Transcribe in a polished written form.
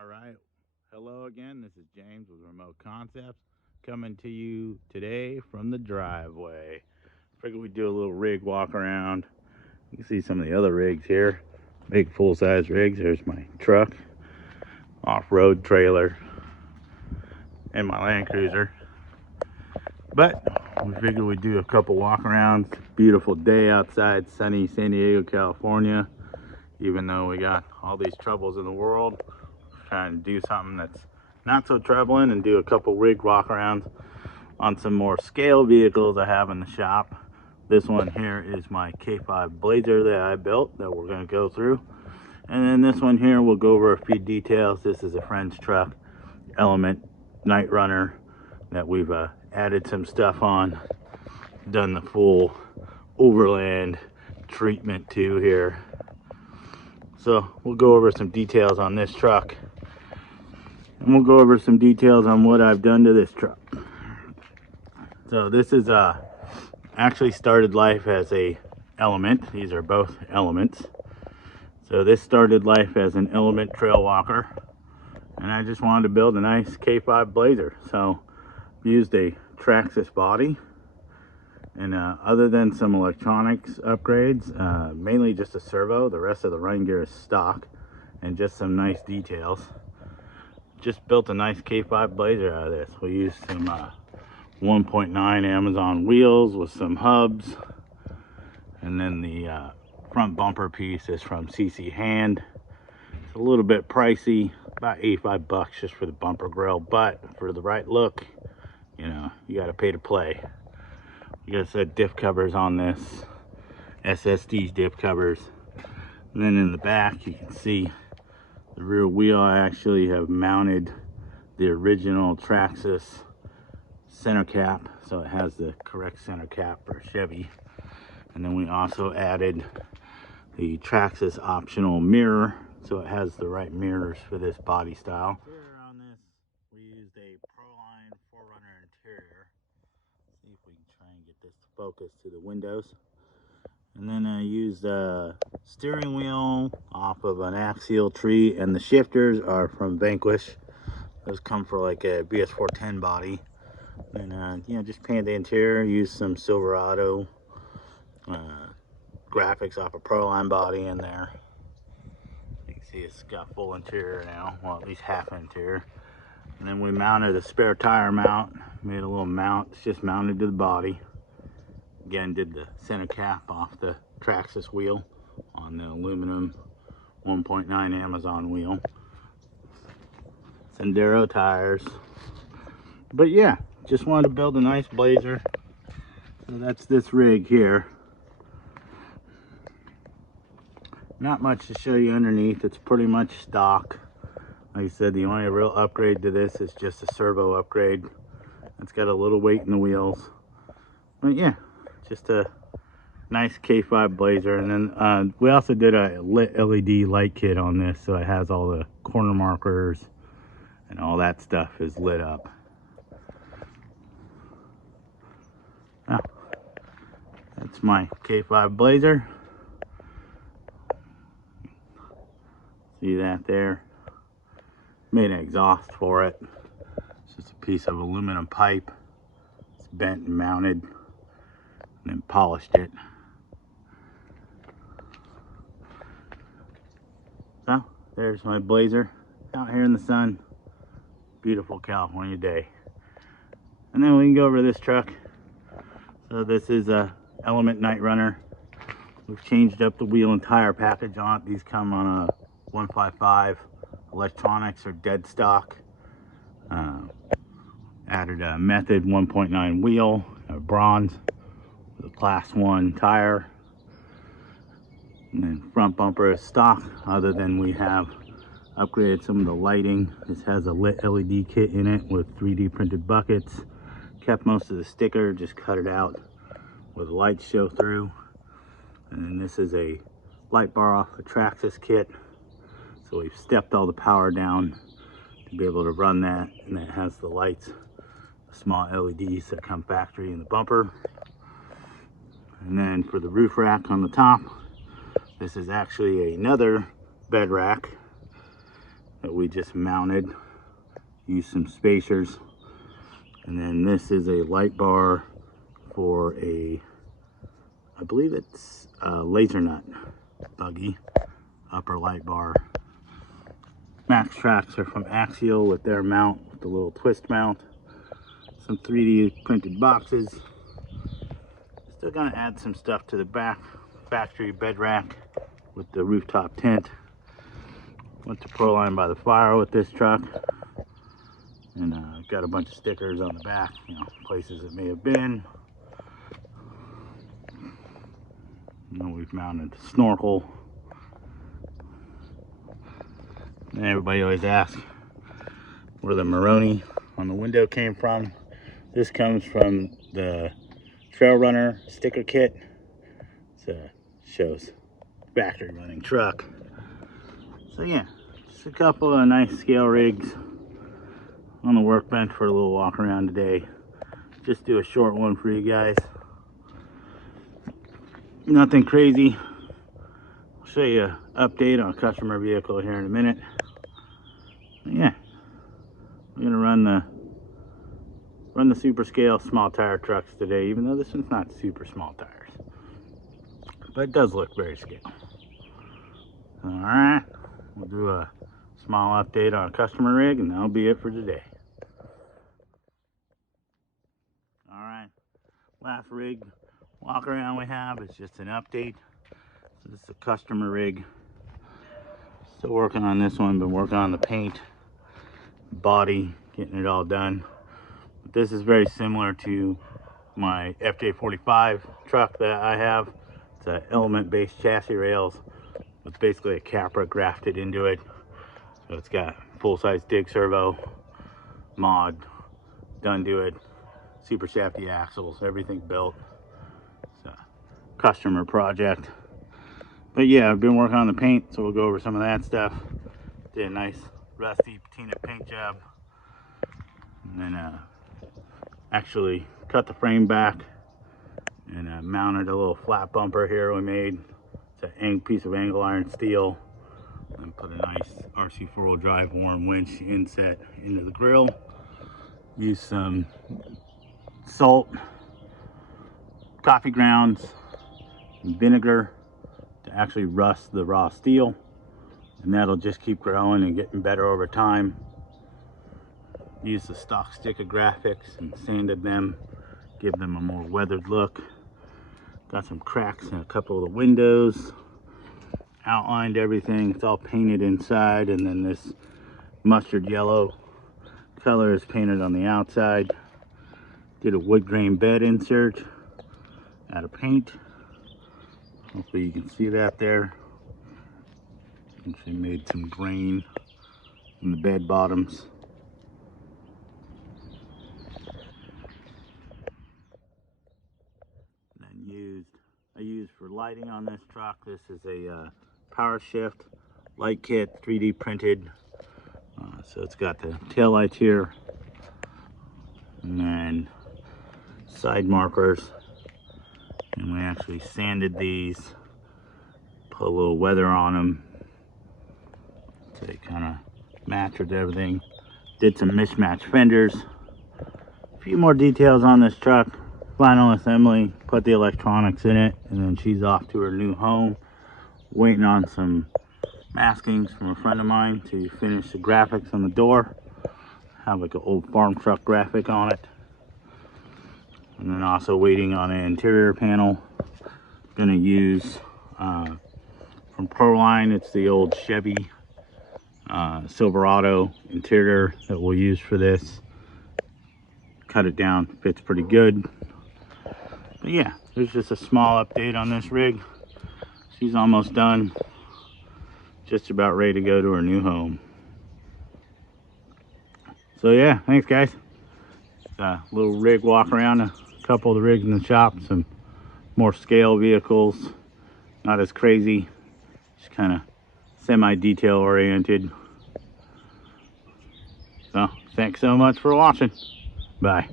All right. Hello again. This is James with Remote Concepts coming to you today from the driveway. Figured we'd do a little rig walk around. You can see some of the other rigs here. Big full size rigs. There's my truck, off road trailer, and my Land Cruiser. But we figured we'd do a couple walk arounds. Beautiful day outside, sunny San Diego, California. Even though we got all these troubles in the world, trying to do something that's not so troubling and do a couple rig walk arounds on some more scale vehicles I have in the shop. This one here is my K5 Blazer that I built that we're going to go through. And then this one here, we'll go over a few details. This is a friend's truck, Element Night Runner, that we've added some stuff on, done the full overland treatment to here. So we'll go over some details on this truck, and we'll go over some details on what I've done to this truck. So this is actually started life as a Element. These are both Elements. So this started life as an Element trail walker, and I just wanted to build a nice K5 Blazer. So used a Traxxas body, and other than some electronics upgrades, mainly just a servo. The rest of the running gear is stock, and just some nice details. Just built a nice K5 Blazer out of this. We used some 1.9 Amazon wheels with some hubs, and then the front bumper piece is from CC Hand. It's a little bit pricey, about 85 bucks just for the bumper grill, but for the right look, you know, you got to pay to play. You got set diff covers on this, SSD diff covers, and then in the back you can see the rear wheel. I actually have mounted the original Traxxas center cap, so it has the correct center cap for Chevy. And then we also added the Traxxas optional mirror, so it has the right mirrors for this body style. Here on this, we used a Proline 4Runner interior. See if we can try and get this to focus to the windows. And then I used a steering wheel off of an axial tree, and the shifters are from Vanquish. Those come for like a BS410 body. And you know, just painted the interior, used some Silverado graphics off a Proline body in there. You can see it's got full interior now, well, at least half interior. And then we mounted a spare tire mount, made a little mount. It's just mounted to the body. Again, did the center cap off the Traxxas wheel on the aluminum 1.9 Amazon wheel. Sendero tires. But yeah, just wanted to build a nice Blazer. So that's this rig here. Not much to show you underneath. It's pretty much stock. Like I said, the only real upgrade to this is just a servo upgrade. It's got a little weight in the wheels. But yeah, just a nice K5 Blazer. And then we also did a lit LED light kit on this, so it has all the corner markers and all that stuff is lit up. Now, that's my K5 Blazer. See that there? Made an exhaust for it. It's just a piece of aluminum pipe. It's bent and mounted, and then polished it. So there's my Blazer out here in the sun. Beautiful California day. And then we can go over this truck. So this is a Element Night Runner. We've changed up the wheel and tire package on it. These come on a 155. Electronics are dead stock. Added a Method 1.9 wheel, a bronze with a class 1 tire, and then front bumper is stock, other than we have upgraded some of the lighting. This has a lit LED kit in it with 3D printed buckets. Kept most of the sticker, just cut it out where the lights show through. And then this is a light bar off the Traxxas kit. So we've stepped all the power down to be able to run that, and it has the lights, the small LEDs that come factory in the bumper. And then for the roof rack on the top, this is actually another bed rack that we just mounted. Use some spacers. And then this is a light bar for a, I believe it's a laser nut buggy, upper light bar. Max tracks are from Axial with their mount, with the little twist mount. Some 3D printed boxes. Still gonna add some stuff to the back. Factory bed rack with the rooftop tent. Went to Proline by the Fire with this truck. And got a bunch of stickers on the back, you know, places it may have been. And we've mounted the snorkel. And everybody always asks where the Maroni on the window came from. This comes from the Trail Runner sticker kit. It shows factory running truck. So yeah, just a couple of nice scale rigs on the workbench for a little walk around today. Just do a short one for you guys. Nothing crazy. I'll show you an update on a customer vehicle here in a minute. But yeah, we're gonna run the super scale small tire trucks today, even though this one's not super small tires, but it does look very scale. All right, we'll do a small update on a customer rig, and that'll be it for today. All right, last rig walk around we have is just an update. So this is a customer rig. Still working on this one, been working on the paint, body, getting it all done. But this is very similar to my FJ45 truck that I have. It's an element-based chassis rails with basically a Capra grafted into it. So it's got full-size dig servo, mod, done to it, super shafty axles, everything built. It's a customer project. But yeah, I've been working on the paint, so we'll go over some of that stuff. Did a nice rusty patina paint job. And then actually cut the frame back and mounted a little flat bumper here we made. It's a piece of angle iron steel. And put a nice RC four-wheel drive Warren winch inset into the grill. Use some salt, coffee grounds, and vinegar to actually rust the raw steel, and that'll just keep growing and getting better over time. Use the stock sticker graphics and sanded them, give them a more weathered look. Got some cracks in a couple of the windows, outlined everything. It's all painted inside, and then this mustard yellow color is painted on the outside. Did a wood grain bed insert out of paint. Hopefully you can see that there. Actually made some grain in the bed bottoms. Then I used for lighting on this truck. This is a Power Shift light kit, 3D printed. So it's got the tail lights here, and then side markers. And we actually sanded these, put a little weather on them so they kind of match with everything. Did some mismatched fenders. A few more details on this truck. Final assembly, put the electronics in it, and then she's off to her new home. Waiting on some maskings from a friend of mine to finish the graphics on the door. Have like an old farm truck graphic on it. And then also waiting on an interior panel. Gonna use from Proline, it's the old Chevy Silverado interior that we'll use for this. Cut it down, fits pretty good. But yeah, there's just a small update on this rig. She's almost done. Just about ready to go to her new home. So yeah, thanks guys. It's a little rig walk around, a couple of the rigs in the shop, some more scale vehicles, not as crazy, just kind of semi-detail oriented. So thanks so much for watching. Bye.